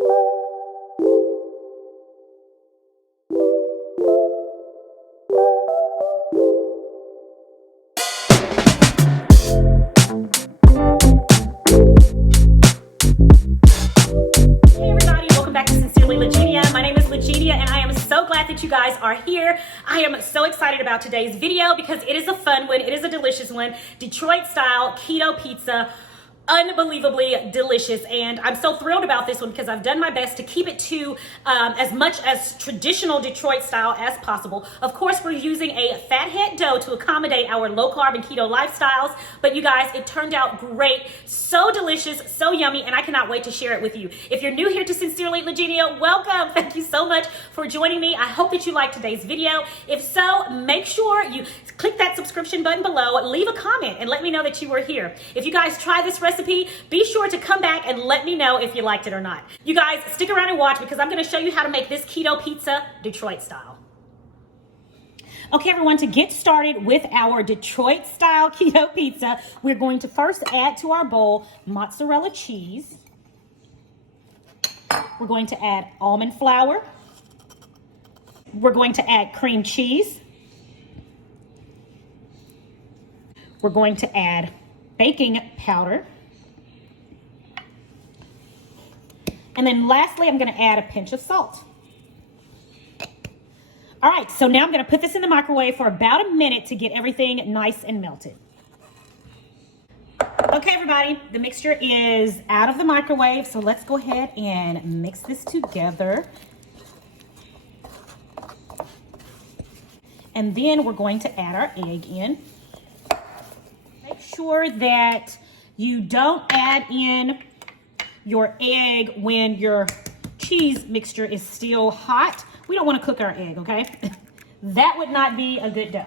Legenia. My name is Legenia and I am so glad that you guys are here. I am so excited about today's video because it is a fun one. It is a delicious one. Detroit style keto pizza. Unbelievably delicious, and I'm so thrilled about this one because I've done my best to keep it to as much as traditional Detroit style as possible. Of course, we're using a fathead dough to accommodate our low carb and keto lifestyles, but you guys, it turned out great, so delicious, so yummy, and I cannot wait to share it with you. If you're new here to Sincerely Legenia, welcome. Thank you so much for joining me. I hope that you liked today's video. If so, make sure you click that subscription button below, leave a comment, and let me know that you were here. If you guys try this recipe, be sure to come back and let me know if you liked it or not. You guys, stick around and watch because I'm going to show you how to make this keto pizza Detroit style. Okay, everyone, to get started with our Detroit style keto pizza, we're going to first add to our bowl mozzarella cheese. We're going to add almond flour. We're going to add cream cheese. We're going to add baking powder. And then lastly, I'm going to add a pinch of salt. All right, so now I'm going to put this in the microwave for about a minute to get everything nice and melted. Okay, everybody, the mixture is out of the microwave, so let's go ahead and mix this together. And then we're going to add our egg in. Make sure that you don't add in your egg when your cheese mixture is still hot. We don't want to cook our egg, okay? That would not be a good dough.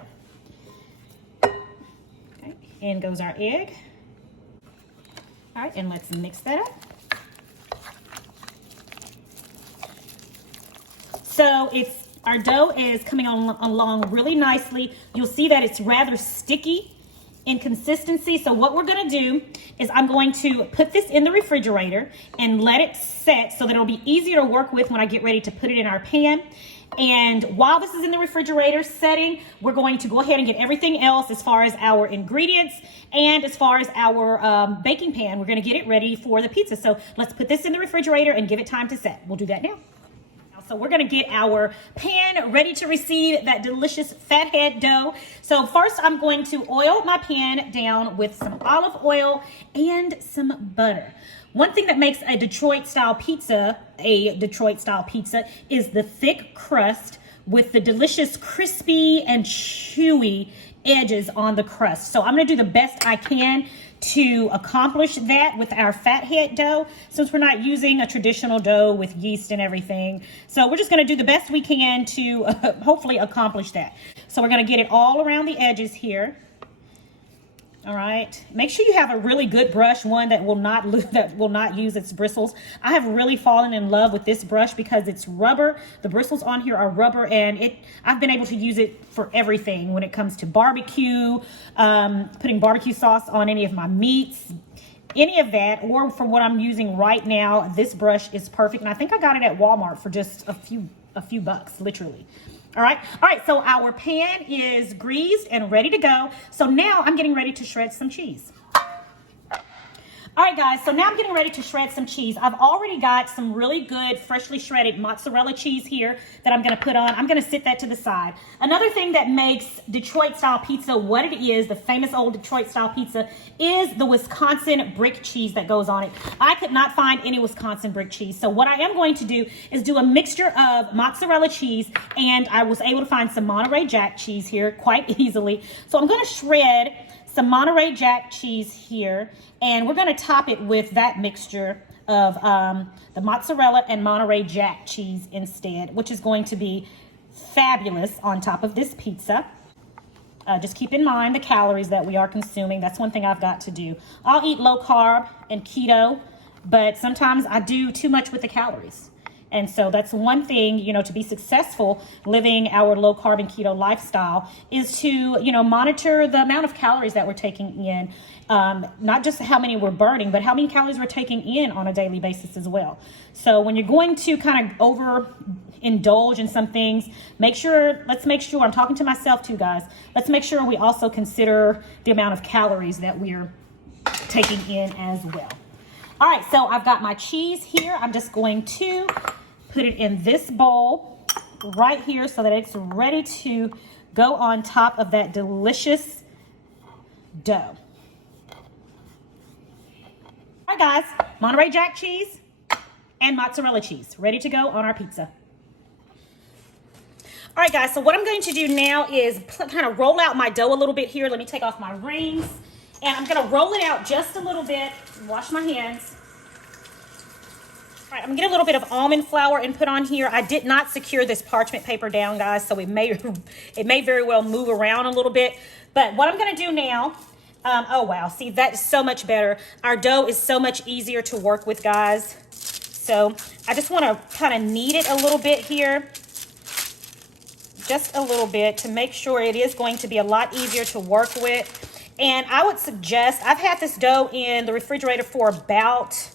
Okay, in goes our egg. All right, and let's mix that up. So our dough is coming along really nicely. You'll see that it's rather sticky in consistency. So what we're going to do is I'm going to put this in the refrigerator and let it set so that it'll be easier to work with when I get ready to put it in our pan. And while this is in the refrigerator setting, we're going to go ahead and get everything else as far as our ingredients and as far as our baking pan. We're going to get it ready for the pizza. So let's put this in the refrigerator and give it time to set. We'll do that now. So we're going to get our pan ready to receive that delicious fathead dough. So first I'm going to oil my pan down with some olive oil and some butter. One thing that makes a Detroit style pizza is the thick crust with the delicious crispy and chewy edges on the crust. So I'm going to do the best I can to accomplish that with our fathead dough, since we're not using a traditional dough with yeast and everything. So we're just going to do the best we can to hopefully accomplish that. So we're going to get it all around the edges here. All right, make sure you have a really good brush, one that will not use its bristles. I have really fallen in love with this brush because it's rubber. The bristles on here are rubber, and I've been able to use it for everything when it comes to barbecue, putting barbecue sauce on any of my meats, any of that, or for what I'm using right now. This brush is perfect, and I think I got it at Walmart for just a few bucks, literally. All right, so our pan is greased and ready to go. So now I'm getting ready to shred some cheese. All right, guys, so now I'm getting ready to shred some cheese. I've already got some really good freshly shredded mozzarella cheese here that I'm going to put on. I'm going to sit that to the side. Another thing that makes Detroit style pizza what it is, the famous old Detroit style pizza, is the Wisconsin brick cheese that goes on it. I could not find any Wisconsin brick cheese. So what I am going to do is do a mixture of mozzarella cheese, and I was able to find some Monterey Jack cheese here quite easily. So I'm going to shred some Monterey Jack cheese here, and we're going to top it with that mixture of the mozzarella and Monterey Jack cheese instead, which is going to be fabulous on top of this pizza. Just keep in mind the calories that we are consuming. That's one thing I've got to do. I'll eat low carb and keto, but sometimes I do too much with the calories. And so that's one thing, you know, to be successful living our low carb and keto lifestyle is to, you know, monitor the amount of calories that we're taking in. Not just how many we're burning, but how many calories we're taking in on a daily basis as well. So when you're going to kind of overindulge in some things, let's make sure, I'm talking to myself too, guys, let's make sure we also consider the amount of calories that we're taking in as well. All right, so I've got my cheese here. I'm just going to put it in this bowl right here so that it's ready to go on top of that delicious dough. All right, guys, Monterey Jack cheese and mozzarella cheese ready to go on our pizza. All right, guys, so what I'm going to do now is kind of roll out my dough a little bit here. Let me take off my rings, and I'm going to roll it out just a little bit. Wash my hands. All right, I'm going to get a little bit of almond flour and put on here. I did not secure this parchment paper down, guys, so it may very well move around a little bit. But what I'm going to do now, oh, wow, see, that is so much better. Our dough is so much easier to work with, guys. So I just want to kind of knead it a little bit here. Just a little bit to make sure it is going to be a lot easier to work with. And I would suggest, I've had this dough in the refrigerator for about,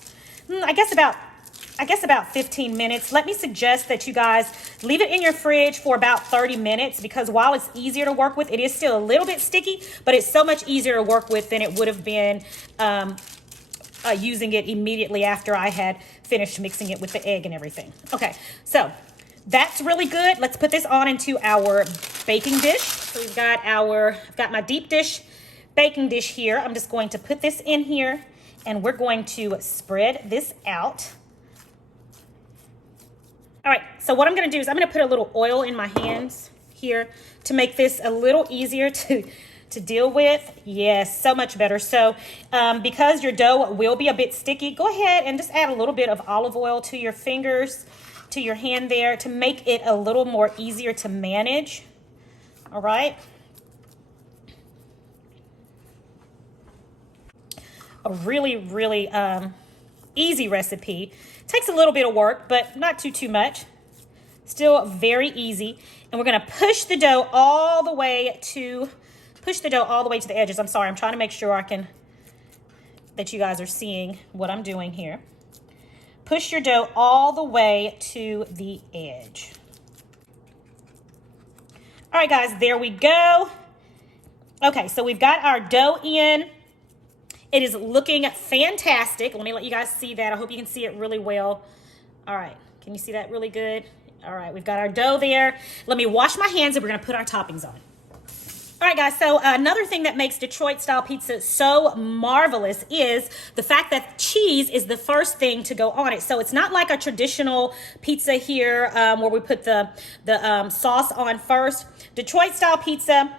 I guess about 15 minutes. Let me suggest that you guys leave it in your fridge for about 30 minutes because while it's easier to work with, it is still a little bit sticky, but it's so much easier to work with than it would have been using it immediately after I had finished mixing it with the egg and everything. Okay, so that's really good. Let's put this on into our baking dish. So I've got my deep dish baking dish here. I'm just going to put this in here and we're going to spread this out. All right, so what I'm gonna do is I'm gonna put a little oil in my hands here to make this a little easier to deal with. Yes, so much better. So because your dough will be a bit sticky, go ahead and just add a little bit of olive oil to your fingers, to your hand there to make it a little more easier to manage. All right. A really, really easy recipe. Takes a little bit of work, but not too much. Still very easy. And we're gonna push the dough all the way to the edges. I'm sorry, I'm trying to make sure that you guys are seeing what I'm doing here. Push your dough all the way to the edge. All right, guys, there we go. Okay, so we've got our dough in. It is looking fantastic. Let me let you guys see that. I hope you can see it really well. All right, can you see that really good? All right, we've got our dough there. Let me wash my hands and we're gonna put our toppings on. All right, guys, so another thing that makes Detroit style pizza so marvelous is the fact that cheese is the first thing to go on it. So it's not like a traditional pizza here where we put the sauce on first. Detroit style pizza,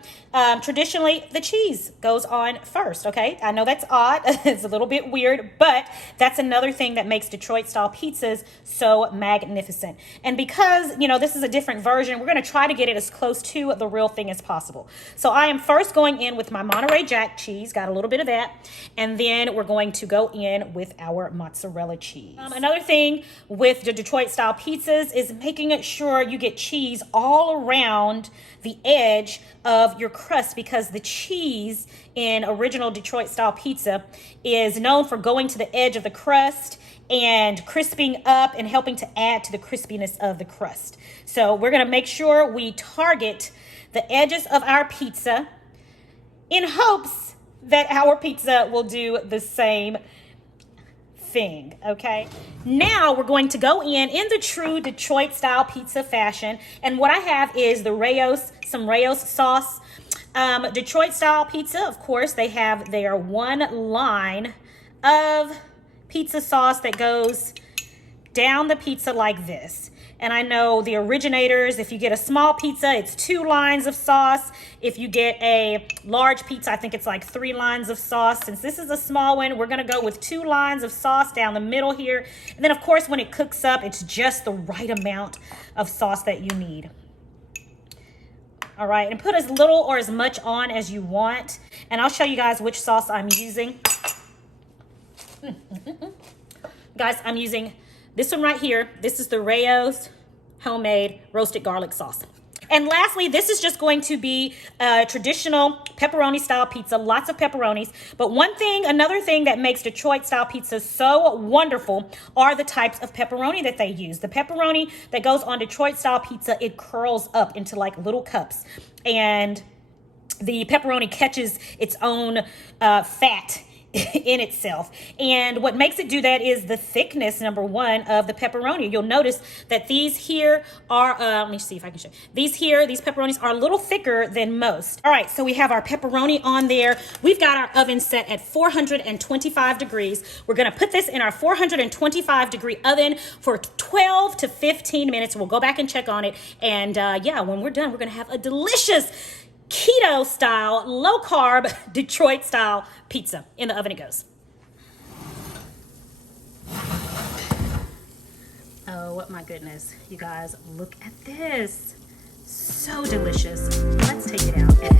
traditionally the cheese goes on first, okay? I know that's odd, it's a little bit weird, but that's another thing that makes Detroit style pizzas so magnificent. And because, you know, this is a different version, we're gonna try to get it as close to the real thing as possible. So I am first going in with my Monterey Jack cheese, got a little bit of that, and then we're going to go in with our mozzarella cheese. Another thing with the Detroit style pizzas is making sure you get cheese all around the edge of your crust because the cheese in original Detroit style pizza is known for going to the edge of the crust and crisping up and helping to add to the crispiness of the crust. So we're gonna make sure we target the edges of our pizza in hopes that our pizza will do the same thing, okay? Now we're going to go in the true Detroit style pizza fashion, and what I have is some Rayo's sauce. Detroit style pizza, of course, they have their one line of pizza sauce that goes down the pizza like this. And I know the originators, if you get a small pizza, it's 2 lines of sauce. If you get a large pizza, I think it's like 3 lines of sauce. Since this is a small one, we're gonna go with 2 lines of sauce down the middle here. And then of course, when it cooks up, it's just the right amount of sauce that you need. All right, and put as little or as much on as you want. And I'll show you guys which sauce I'm using. Guys, I'm using This one right here, this is the Rayo's homemade roasted garlic sauce. And lastly, this is just going to be a traditional pepperoni style pizza, lots of pepperonis. But another thing that makes Detroit style pizza so wonderful are the types of pepperoni that they use. The pepperoni that goes on Detroit style pizza, it curls up into like little cups. And the pepperoni catches its own fat in itself. And what makes it do that is the thickness, number one, of the pepperoni. You'll notice that these here are, let me see if I can show. These pepperonis are a little thicker than most. All right, so we have our pepperoni on there. We've got our oven set at 425 degrees. We're gonna put this in our 425 degree oven for 12 to 15 minutes. We'll go back and check on it. And yeah, when we're done, we're gonna have a delicious keto style, low carb, Detroit style pizza. In the oven it goes. Oh my goodness, you guys, look at this. So delicious. Let's take it out and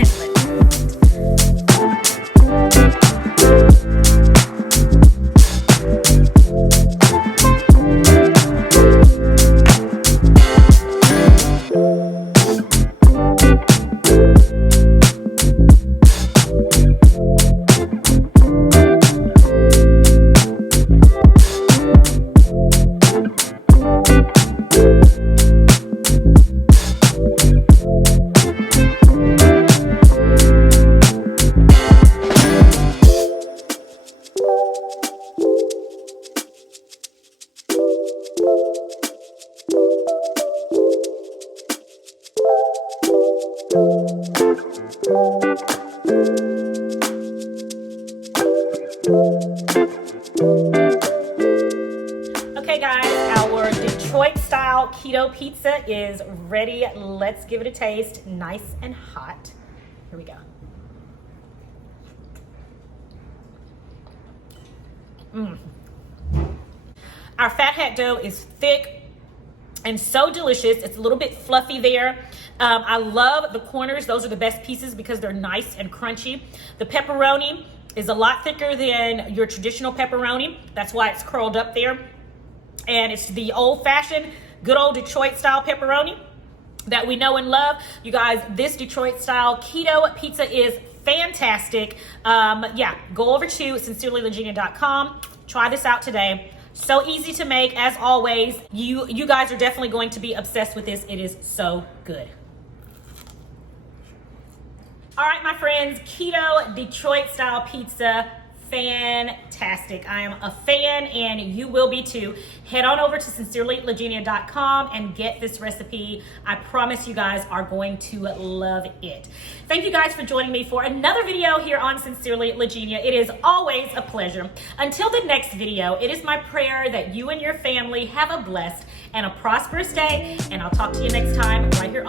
Okay guys, our Detroit style keto pizza is ready. Let's give it a taste. Nice and hot. Here we go. Our fat hat dough is thick and so delicious. It's a little bit fluffy there. I love the corners. Those are the best pieces because they're nice and crunchy. The pepperoni is a lot thicker than your traditional pepperoni. That's why it's curled up there. And it's the old-fashioned, good old Detroit style pepperoni that we know and love. You guys, this Detroit style keto pizza is fantastic. Yeah, go over to sincerelylegenia.com. Try this out today. So easy to make, as always. You guys are definitely going to be obsessed with this. It is so good. All right, my friends, keto Detroit style pizza, fantastic. I am a fan and you will be too. Head on over to sincerelylegenia.com and get this recipe. I promise you guys are going to love it. Thank you guys for joining me for another video here on Sincerely Legenia. It is always a pleasure. Until the next video, it is my prayer that you and your family have a blessed and a prosperous day, and I'll talk to you next time right here on